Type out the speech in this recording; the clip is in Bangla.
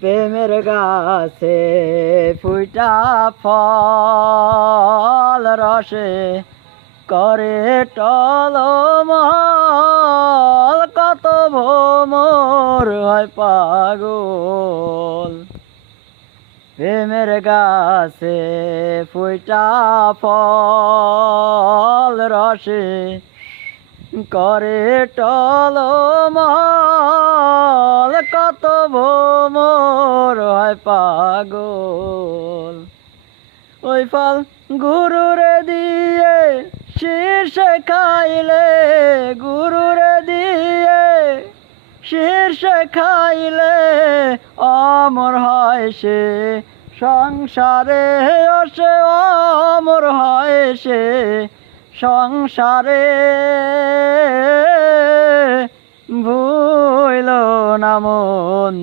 প্রেমের গাছে ফুইটা ফল রসে করে টলমল, কত ভোমর হয় পাগল। প্রেমের গাছে ফুইটা ফল রসে করে টলমল, কত ভোমর হয় পাগল। ওই ফল গুরুরে দিয়ে শীর্ষে খাইলে, গুরুরে দিয়ে শীর্ষে খাইলে অমর হয় সে সংসারে, ও সে অমর হয় সে সংসারে। ভুইল না মন